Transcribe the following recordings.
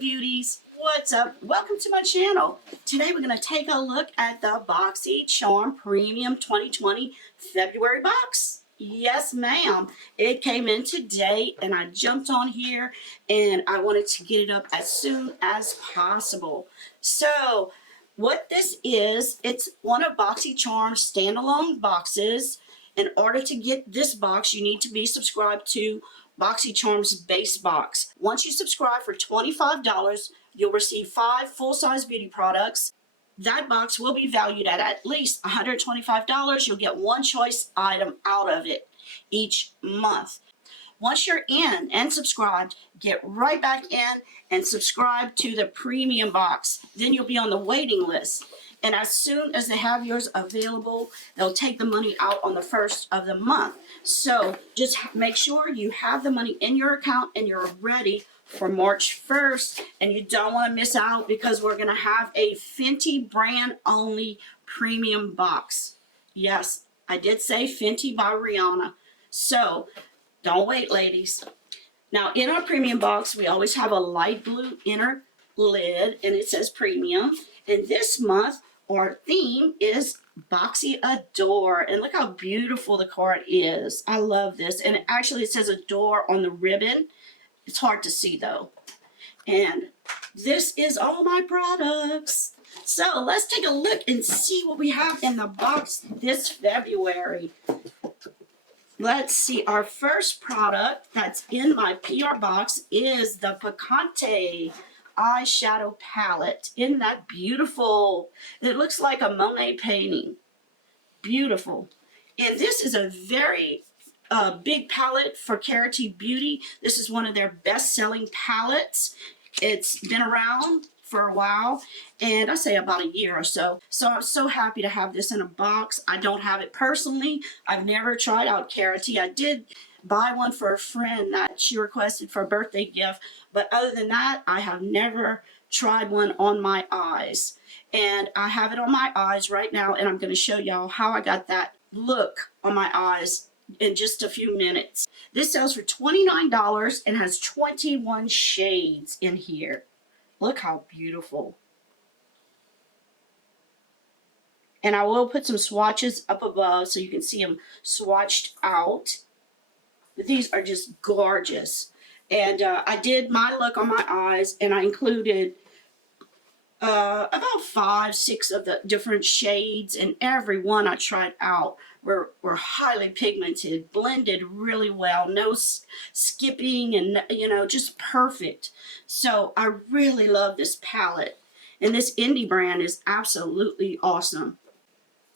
beauties, what's up? Welcome to my channel. Today we're going to take a look at the Boxycharm Premium 2020 February box. Yes ma'am, it came in today and I jumped on here and I wanted to get it up as soon as possible. So what this is, it's one of Boxycharm's standalone boxes. In order to get this box, you need to be subscribed to Boxycharm's base box. Once you subscribe for $25, you'll receive 5 full-size beauty products. That box will be valued at least $125. You'll get one choice item out of it each month. Once you're in and subscribed, get right back in and subscribe to the premium box. Then you'll be on the waiting list. And as soon as they have yours available, they'll take the money out on the first of the month. So just make sure you have the money in your account and you're ready for March 1st. And you don't want to miss out because we're going to have a Fenty brand only premium box. Yes, I did say Fenty by Rihanna. So don't wait, ladies. Now in our premium box, we always have a light blue inner lid and it says premium. And this month, our theme is Boxy Adore. And look how beautiful the card is. I love this. And actually it says Adore on the ribbon. It's hard to see though. And this is all my products. So let's take a look and see what we have in the box this February. Let's see, our first product that's in my PR box is the Pacante Eyeshadow Palette. Isn't that beautiful? It looks like a Monet painting. Beautiful. And this is a very big palette for Karity Beauty. This is one of their best-selling palettes. It's been around for a while, and I say about a year or so. So I'm so happy to have this in a box. I don't have it personally. I've never tried out Karity. I did buy one for a friend that she requested for a birthday gift, but other than that, I have never tried one on my eyes. And I have it on my eyes right now, and I'm going to show y'all how I got that look on my eyes in just a few minutes. This sells for $29 and has 21 shades in here. Look how beautiful. And I will put some swatches up above so you can see them swatched out. These are just gorgeous. And I did my look on my eyes and I included about 5, 6 of the different shades, and every one I tried out were highly pigmented, blended really well, no skipping, and you know, just perfect. So I really love this palette, and this indie brand is absolutely awesome.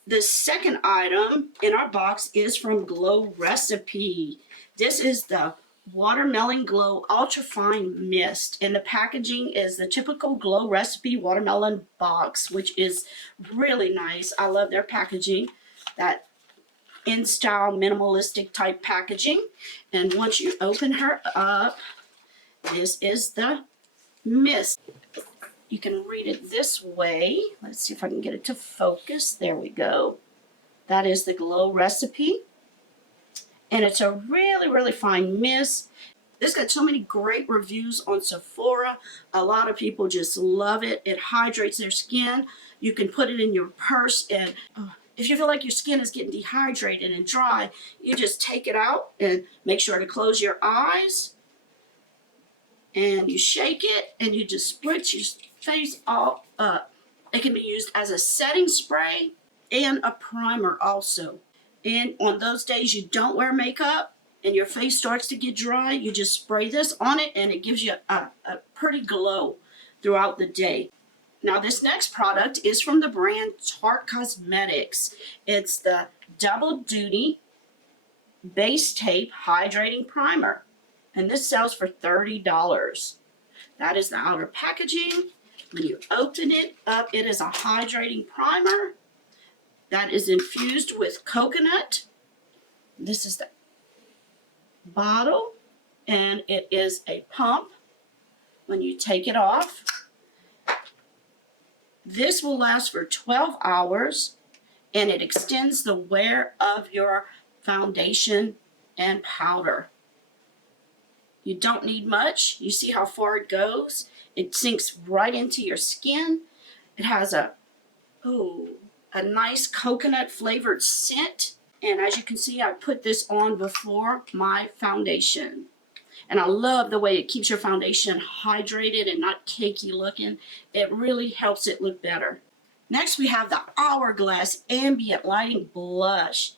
The second item in our box is from Glow Recipe. This is the Watermelon Glow Ultra Fine Mist, and the packaging is the typical Glow Recipe watermelon box, which is really nice. I love their packaging, that in style minimalistic type packaging. And once you open her up, this is the mist. You can read it this way. Let's see if I can get it to focus. There we go. That is the Glow Recipe. And it's a really, really fine mist. It's got so many great reviews on Sephora. A lot of people just love it. It hydrates their skin. You can put it in your purse, and if you feel like your skin is getting dehydrated and dry, you just take it out and make sure to close your eyes. And you shake it and you just spritz your face all up. It can be used as a setting spray and a primer also. And on those days you don't wear makeup and your face starts to get dry, you just spray this on it and it gives you a pretty glow throughout the day. Now this next product is from the brand Tarte Cosmetics. It's the Double Duty Base Tape Hydrating Primer. And this sells for $30. That is the outer packaging. When you open it up, it is a hydrating primer that is infused with coconut. This is the bottle, and it is a pump. When you take it off, this will last for 12 hours, and it extends the wear of your foundation and powder. You don't need much. You see how far it goes? It sinks right into your skin. It has a nice coconut flavored scent. And as you can see, I put this on before my foundation. And I love the way it keeps your foundation hydrated and not cakey looking. It really helps it look better. Next, we have the Hourglass Ambient Lighting Blush.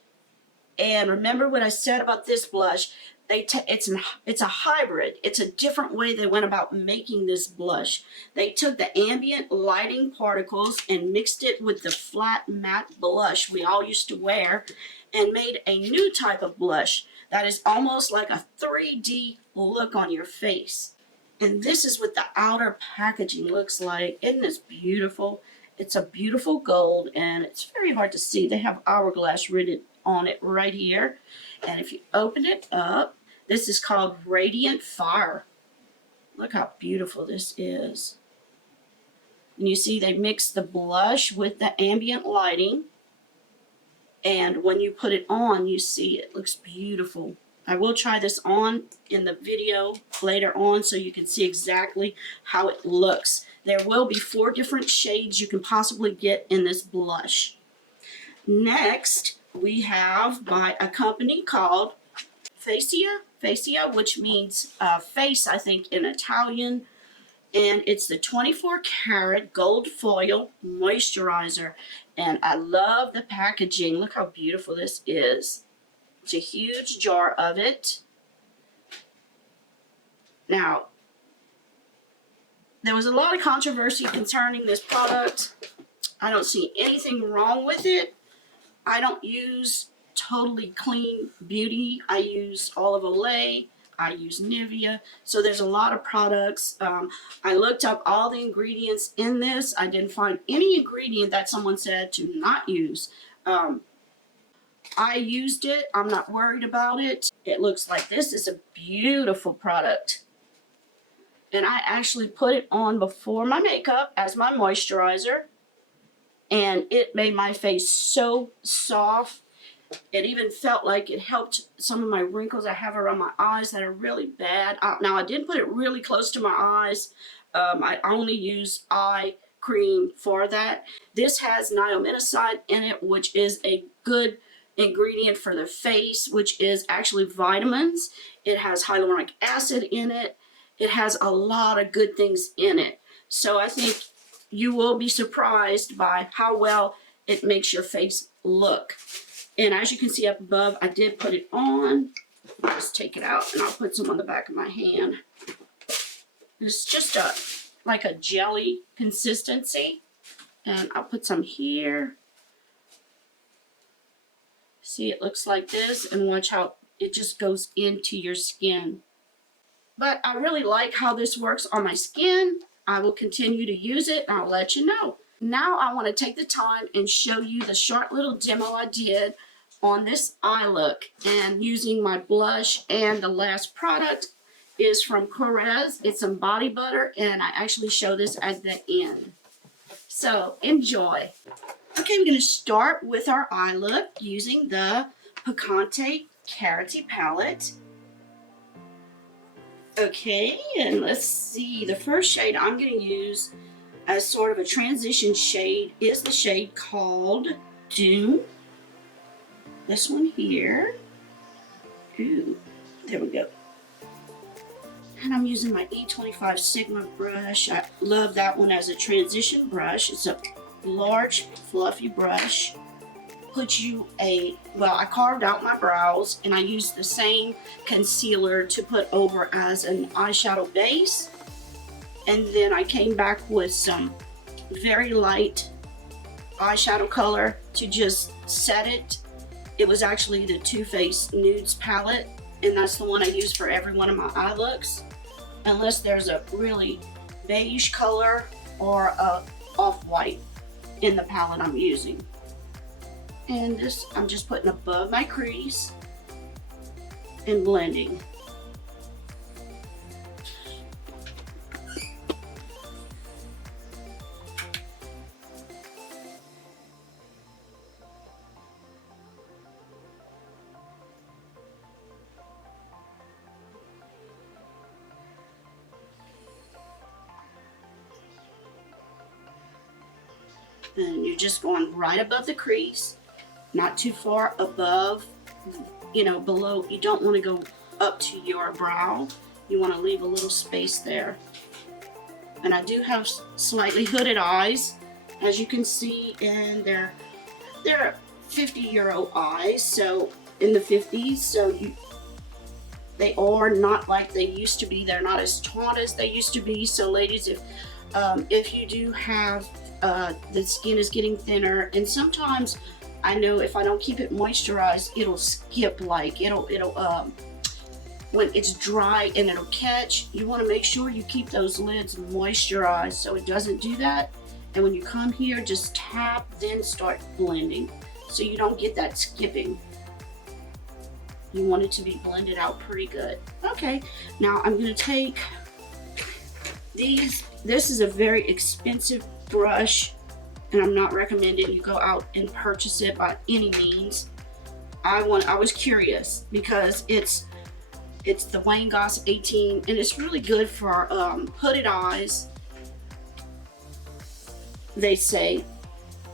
And remember what I said about this blush. It's a hybrid. It's a different way they went about making this blush. They took the ambient lighting particles and mixed it with the flat matte blush we all used to wear and made a new type of blush that is almost like a 3D look on your face. And this is what the outer packaging looks like. Isn't this beautiful? It's a beautiful gold and it's very hard to see. They have Hourglass written on it right here. And if you open it up, this is called Radiant Fire. Look how beautiful this is. And you see they mixed the blush with the ambient lighting. And when you put it on, you see it looks beautiful. I will try this on in the video later on so you can see exactly how it looks. There will be 4 different shades you can possibly get in this blush. Next, we have by a company called Faccia, which means face, I think, in Italian. And it's the 24 karat gold foil moisturizer. And I love the packaging. Look how beautiful this is. It's a huge jar of it. Now, there was a lot of controversy concerning this product. I don't see anything wrong with it. I don't use totally clean beauty. I use Olive Olay. I use Nivea. So there's a lot of products. I looked up all the ingredients in this. I didn't find any ingredient that someone said to not use. I used it. I'm not worried about it. It looks like this. It's a beautiful product. And I actually put it on before my makeup as my moisturizer. And it made my face so soft. It even felt like it helped some of my wrinkles I have around my eyes that are really bad. Now, I didn't put it really close to my eyes. I only use eye cream for that. This has niacinamide in it, which is a good ingredient for the face, which is actually vitamins. It has hyaluronic acid in it. It has a lot of good things in it. So I think you will be surprised by how well it makes your face look. And as you can see up above, I did put it on. I'll just take it out and I'll put some on the back of my hand. It's just like a jelly consistency. And I'll put some here. See, it looks like this, and watch how it just goes into your skin. But I really like how this works on my skin. I will continue to use it and I'll let you know. Now I want to take the time and show you the short little demo I did on this eye look. And using my blush, and the last product is from Korres. It's some body butter, and I actually show this at the end. So enjoy. Okay, we're going to start with our eye look using the Pacante Karity Palette. Okay, and let's see. The first shade I'm going to use as sort of a transition shade is the shade called Doom. This one here. Ooh, there we go. And I'm using my E25 Sigma brush. I love that one as a transition brush. It's a large, fluffy brush. Put you I carved out my brows, and I used the same concealer to put over as an eyeshadow base. And then I came back with some very light eyeshadow color to just set it. It was actually the Too Faced Nudes palette, and that's the one I use for every one of my eye looks, unless there's a really beige color or a off-white in the palette I'm using. And this I'm just putting above my crease and blending. And you're just going right above the crease, not too far above, you know, below. You don't want to go up to your brow. You want to leave a little space there. And I do have slightly hooded eyes, as you can see, and they're 50-year-old eyes, so in the 50s, so they are not like they used to be. They're not as taut as they used to be. So ladies, if you do have the skin is getting thinner, and sometimes I know if I don't keep it moisturized, it'll skip, like it'll when it's dry and it'll catch. You want to make sure you keep those lids moisturized so it doesn't do that. And when you come here, just tap, then start blending, so you don't get that skipping. You want it to be blended out pretty good. Okay, now I'm going to take these. This is a very expensive brush, and I'm not recommending you go out and purchase it by any means. I was curious because it's the Wayne Goss 18, and it's really good for hooded eyes, they say.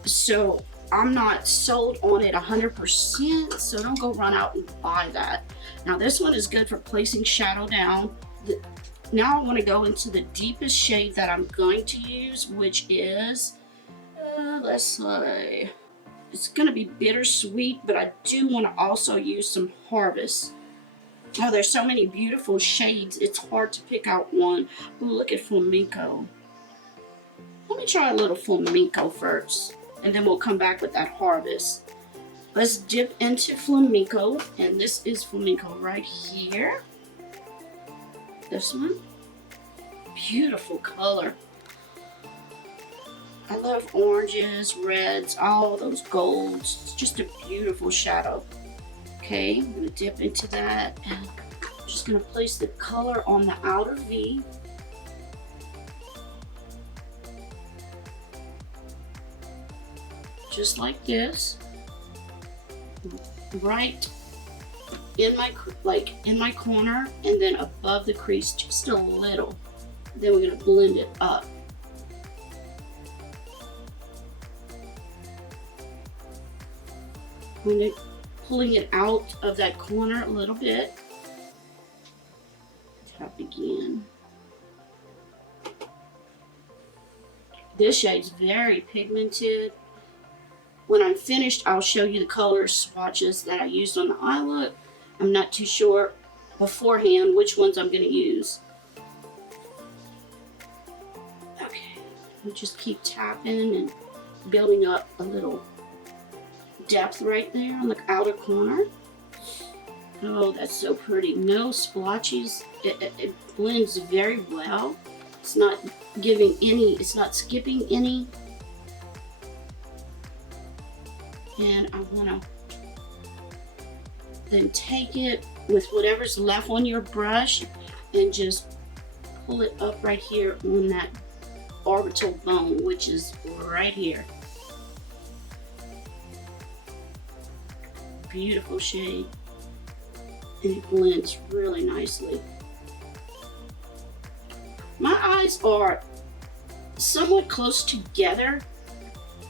So I'm not sold on it 100%, so don't go run out and buy that. Now this one is good for placing shadow down. Now I want to go into the deepest shade that I'm going to use, which is, let's say, it's going to be bittersweet, but I do want to also use some Harvest. Oh, there's so many beautiful shades, it's hard to pick out one. Ooh, look at Flamenco. Let me try a little Flamenco first, and then we'll come back with that Harvest. Let's dip into Flamenco, and this is Flamenco right here. This one. Beautiful color. I love oranges, reds, all those golds. It's just a beautiful shadow. Okay, I'm going to dip into that, and I'm just going to place the color on the outer V. Just like this, right in my corner, and then above the crease just a little. Then we're going to blend it up. Pulling it out of that corner a little bit. Tap again. This shade's very pigmented. When I'm finished, I'll show you the color swatches that I used on the eye look. I'm not too sure beforehand which ones I'm going to use. Okay, we just keep tapping and building up a little depth right there on the outer corner. Oh, that's so pretty. No splotches. It blends very well. It's not giving any, it's not skipping any. And I want to then take it with whatever's left on your brush and just pull it up right here on that orbital bone, which is right here. Beautiful shade, and it blends really nicely. My eyes are somewhat close together,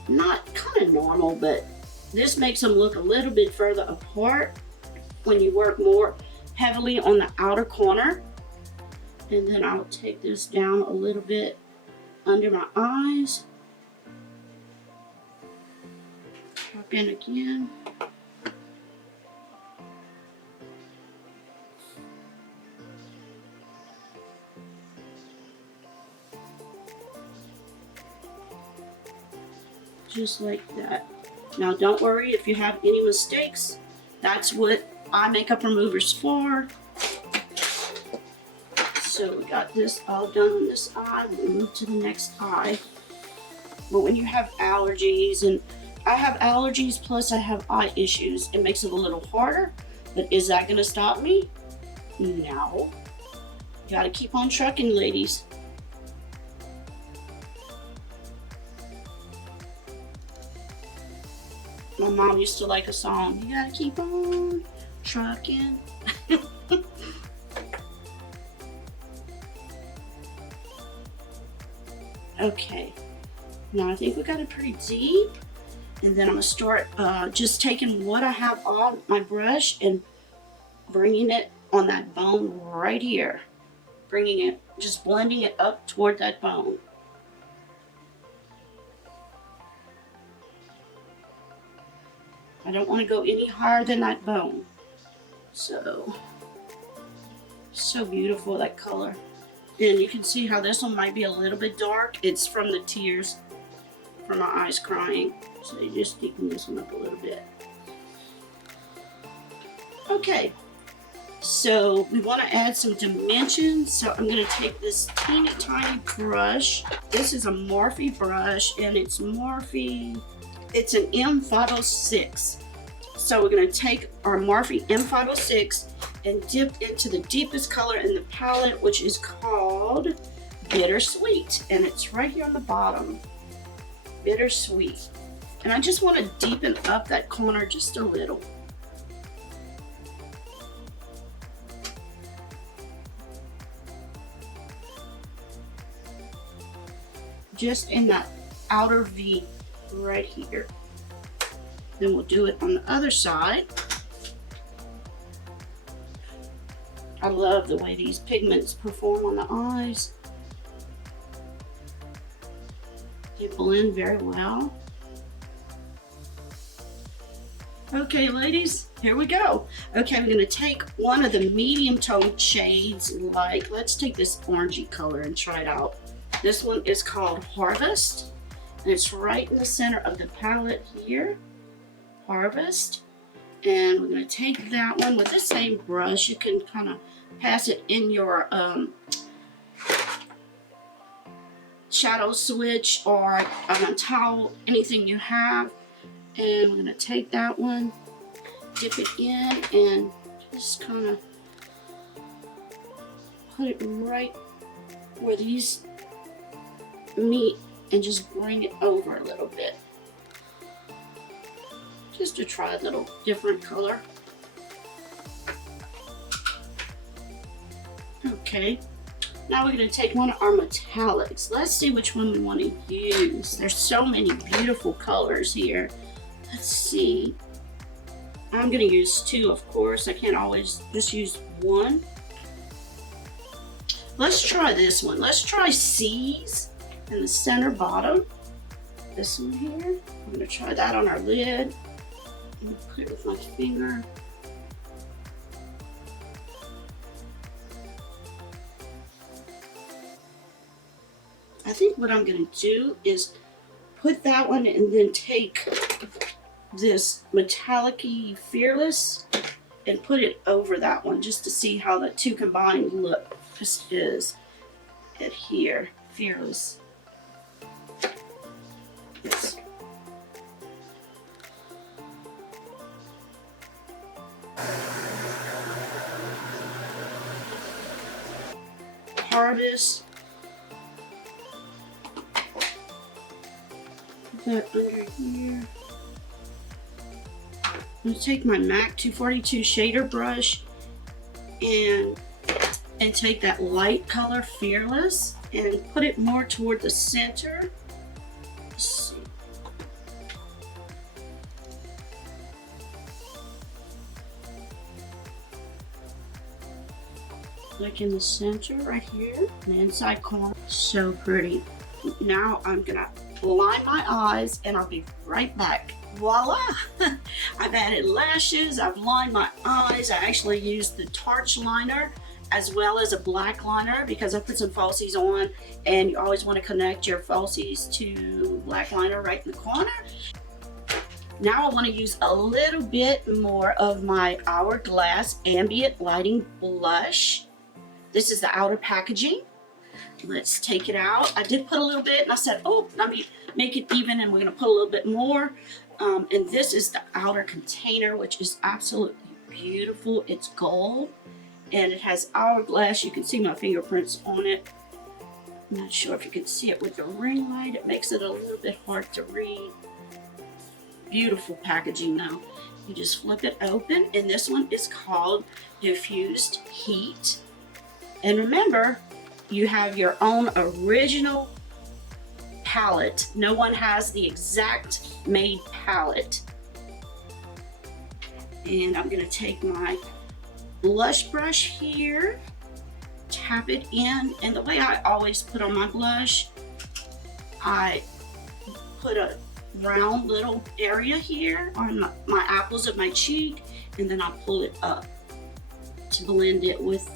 not kind of normal, but this makes them look a little bit further apart when you work more heavily on the outer corner. And then I'll take this down a little bit under my eyes. Tap in again. Just like that. Now don't worry if you have any mistakes. That's what eye makeup remover's for. So we got this all done on this eye. We'll move to the next eye. But when you have allergies, and I have allergies plus I have eye issues, it makes it a little harder. But is that gonna stop me? No. You gotta keep on trucking, ladies. My mom used to like a song, you gotta keep on trucking. Okay, Now I think we got it pretty deep. And then I'm gonna start just taking what I have on my brush and bringing it on that bone right here. Bringing it, just blending it up toward that bone. I don't want to go any higher than that bone. So beautiful, that color. And you can see how this one might be a little bit dark. It's from the tears from my eyes crying. So you just deepen this one up a little bit. Okay, so we want to add some dimensions. So I'm going to take this teeny tiny brush. This is a Morphe brush, and it's Morphe. It's an M506. So we're going to take our Morphe M506 and dip into the deepest color in the palette, which is called Bittersweet. And it's right here on the bottom. Bittersweet. And I just want to deepen up that corner just a little. Just in that outer V right here. Then we'll do it on the other side. I love the way these pigments perform on the eyes. They blend very well. Okay, ladies, here we go. Okay, I'm gonna take one of the medium tone shades, like, let's take this orangey color and try it out. This one is called Harvest, and it's right in the center of the palette here. Harvest. And we're going to take that one with the same brush. You can kind of pass it in your shadow switch or on a towel, anything you have. And we're going to take that one, dip it in, and just kind of put it right where these meet and just bring it over a little bit. Just to try a little different color. Okay, now we're going to take one of our metallics. Let's see which one we want to use. There's so many beautiful colors here. Let's see. I'm going to use two, of course. I can't always just use one. Let's try this one. Let's try Seas in the center bottom. This one here. I'm going to try that on our lid. Put it with my finger. I think what I'm going to do is put that one and then take this metallic-y Fearless and put it over that one just to see how the two combined look. This is it here, Fearless. Yes. Harvest. Put that under here. I'm going to take my MAC 242 shader brush and take that light color Fearless and put it more toward the center. Let's see. Like in the center right here, the inside corner. So pretty. Now I'm gonna line my eyes and I'll be right back. Voila! I've added lashes, I've lined my eyes. I actually used the Torch liner as well as a black liner because I put some falsies on, and you always want to connect your falsies to black liner right in the corner. Now I want to use a little bit more of my Hourglass Ambient Lighting Blush. This is the outer packaging. Let's take it out. I did put a little bit and I said, oh, let me make it even, and we're going to put a little bit more. And this is the outer container, which is absolutely beautiful. It's gold and it has hourglass. You can see my fingerprints on it. I'm not sure if you can see it with the ring light. It makes it a little bit hard to read. Beautiful packaging now. You just flip it open, and this one is called Diffused Heat. And remember, you have your own original palette. No one has the exact made palette. And I'm gonna take my blush brush here, tap it in, and the way I always put on my blush, I put a round little area here on my apples of my cheek, and then I pull it up to blend it with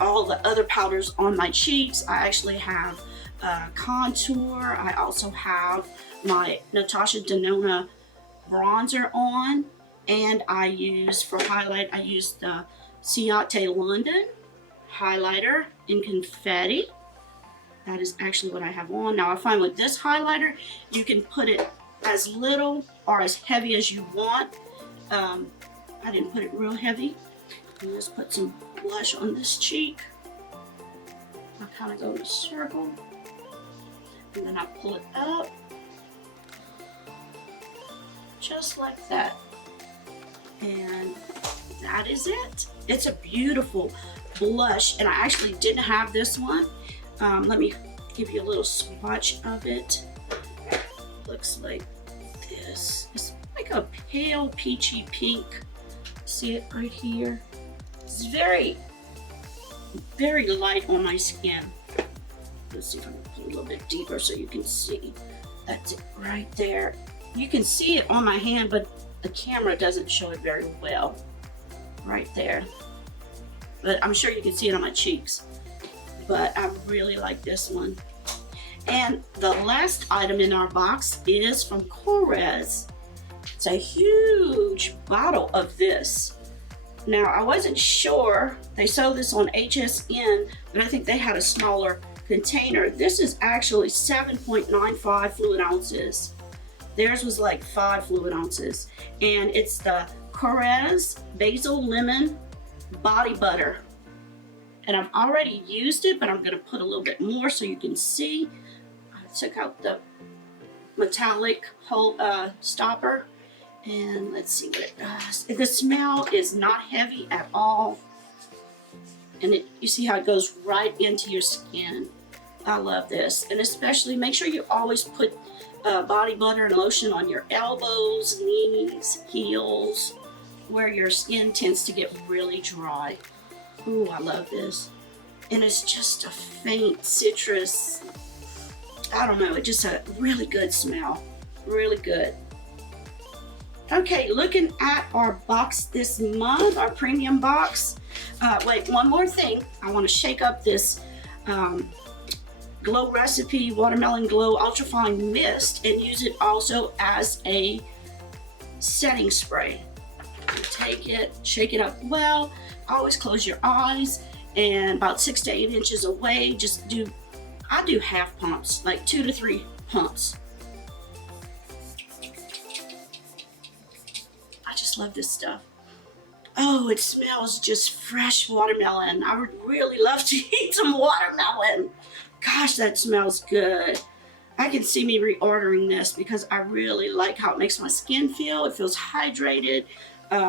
all the other powders on my cheeks. I actually have contour. I also have my Natasha Denona bronzer on, and I use for highlight, I use the Ciate London highlighter in confetti. That is actually what I have on. Now I find with this highlighter, you can put it as little or as heavy as you want. I didn't put it real heavy. And just put some blush on this cheek. I kind of go in a circle, and then I pull it up, just like that. And that is it. It's a beautiful blush, and I actually didn't have this one. Let me give you a little swatch of it. Looks like this. It's like a pale peachy pink. See it right here? It's very, very light on my skin. Let's see if I can put it a little bit deeper so you can see. That's it right there. You can see it on my hand, but the camera doesn't show it very well. Right there. But I'm sure you can see it on my cheeks. But I really like this one. And the last item in our box is from Korres. It's a huge bottle of this. Now, I wasn't sure. They sold this on HSN, but I think they had a smaller container. This is actually 7.95 fluid ounces. Theirs was like 5 fluid ounces. And it's the Korres Basil Lemon Body Butter. And I've already used it, but I'm gonna put a little bit more so you can see. I took out the metallic hole stopper. And let's see what it does. The smell is not heavy at all. And you see how it goes right into your skin. I love this. And especially make sure you always put body butter and lotion on your elbows, knees, heels, where your skin tends to get really dry. Ooh, I love this. And it's just a faint citrus. I don't know, it's just a really good smell. Really good. Okay, looking at our box this month, our premium box. Wait, one more thing. I want to shake up this Glow Recipe Watermelon Glow Ultrafine Mist and use it also as a setting spray. Take it, shake it up well. Always close your eyes, and about 6 to 8 inches away, I do half pumps, like 2 to 3 pumps. Love this stuff. Oh, it smells just fresh watermelon. I would really love to eat some watermelon. Gosh, that smells good. I can see me reordering this because I really like how it makes my skin feel. It feels hydrated.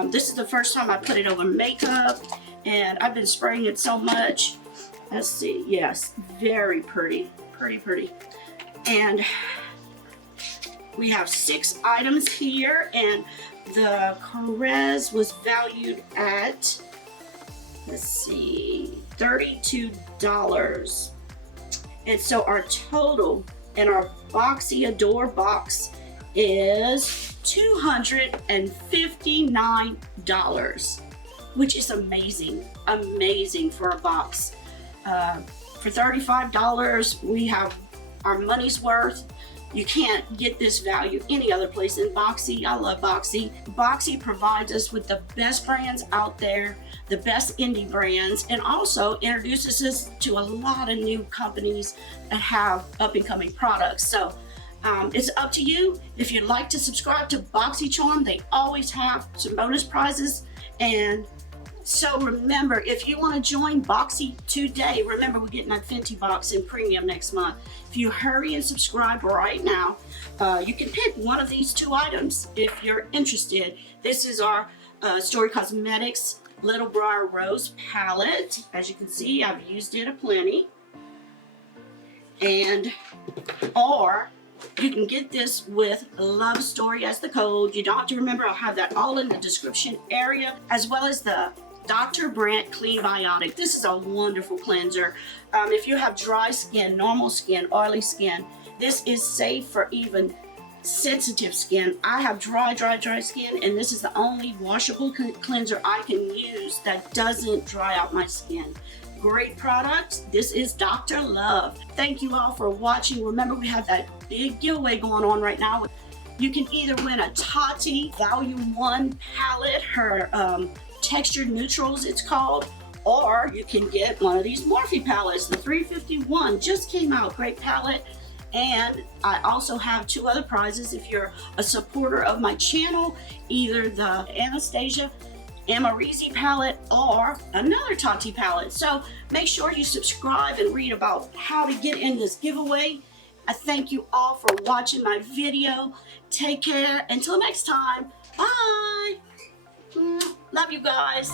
This is the first time I put it over makeup, and I've been spraying it so much. Let's see. Yes, very pretty. Pretty. And we have 6 items here, and the Korres was valued at, let's see, $32. And so our total in our Boxy Adore box is $259, which is amazing. Amazing for a box. For $35, we have our money's worth. You can't get this value any other place than Boxy. I love Boxy. Boxy provides us with the best brands out there, the best indie brands, and also introduces us to a lot of new companies that have up-and-coming products. So it's up to you. If you'd like to subscribe to Boxycharm, they always have some bonus prizes. And so remember, if you want to join Boxy today, remember we're getting that Fenty box in premium next month. If you hurry and subscribe right now, you can pick one of these 2 items if you're interested. This is our Story Cosmetics Little Briar Rose palette. As you can see, I've used it aplenty. And or you can get this with Love Story as the code. You don't have to remember. I'll have that all in the description area, as well as the Dr. Brandt Clean Biotic. This is a wonderful cleanser. If you have dry skin, normal skin, oily skin, this is safe for even sensitive skin. I have dry skin, and this is the only washable cleanser I can use that doesn't dry out my skin. Great product. This is Dr. Love. Thank you all for watching. Remember, we have that big giveaway going on right now. You can either win a Tati Volume 1 palette, her textured neutrals it's called, or you can get one of these Morphe palettes. The 351 just came out. Great palette. And I also have 2 other prizes if you're a supporter of my channel, either the Anastasia Amarizi palette or another Tati palette. So make sure you subscribe and read about how to get in this giveaway. I thank you all for watching my video. Take care. Until next time. Bye. Love you guys.